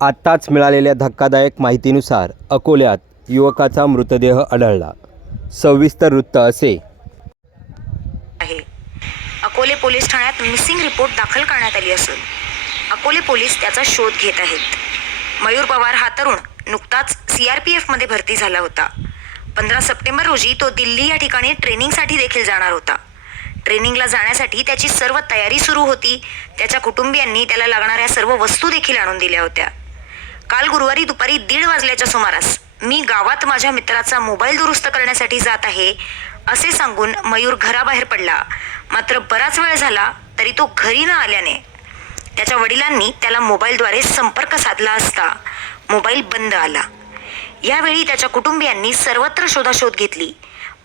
आत्ताच मिळालेल्या धक्कादायक माहितीनुसार अकोल्यात युवकाचा मृतदेह आढळला. सविस्तर वृत्त असे. आहे. अकोले पोलीस ठाण्यात मिसिंग रिपोर्ट दाखल करण्यात आली असून अकोले पोलीस त्याचा शोध घेत आहेत. मयूर पवार हा तरुण नुकताच सी आर पी एफमध्ये भरती झाला होता. पंधरा सप्टेंबर रोजी तो दिल्ली या ठिकाणी ट्रेनिंगसाठी देखील जाणार होता. ट्रेनिंगला जाण्यासाठी त्याची सर्व तयारी सुरू होती. त्याच्या कुटुंबियांनी त्याला लागणाऱ्या सर्व वस्तू देखील आणून दिल्या होत्या. काल गुरुवारी दुपारी दीड वाजल्याच्या सुमारास मी गावात माझ्या मित्राचा मोबाईल दुरुस्त करण्यासाठी जात आहे असे सांगून मयूर घराबाहेर पडला. मात्र बराच वेळ झाला तरी तो घरी न आल्याने त्याच्या वडिलांनी त्याला मोबाईलद्वारे संपर्क साधला असता मोबाईल बंद आला. यावेळी त्याच्या कुटुंबियांनी सर्वत्र शोधाशोध घेतली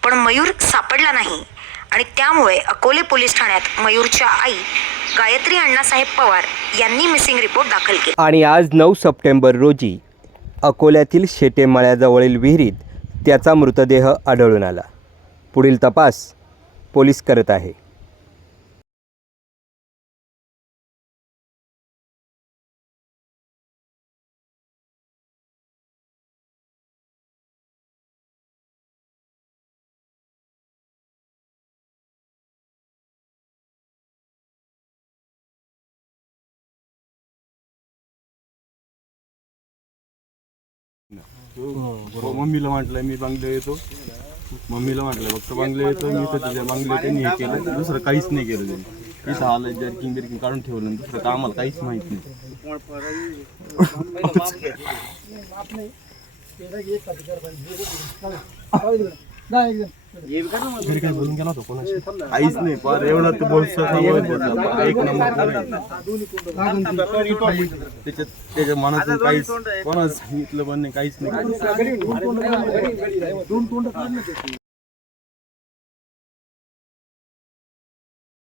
पण मयूर सापडला नाही आणि त्यामुळे अकोले पोलीस ठाण्यात मयूरच्या आई गायत्री अण्णासाहेब पवार यांनी मिसिंग रिपोर्ट दाखल केला. आणि आज नऊ सप्टेंबर रोजी अकोल्यातील शेटेमाळ्याजवळील विहिरीत त्याचा मृतदेह आढळून आला. पुढील तपास पोलीस करत आहे. मम्मीला म्हटलं मी बंगले येतो. मम्मीला म्हटलं फक्त बांगले येतो मी तर तुझ्या बंगले त्यांनी हे केलं. दुसरं काहीच नाही केलं त्यांनी. इथं आलं जर्किंग बिर्किंग काढून ठेवलं दुसरं तर आम्हाला काहीच माहीत नाही. घरी काय बोलून गेला होता कोणाशी काहीच नाही फार एवढा तू बोलसा बोलला एक नंबर त्याच्यात त्याच्या मनातून काहीच कोणाला सांगितलं पण नाही काहीच नाही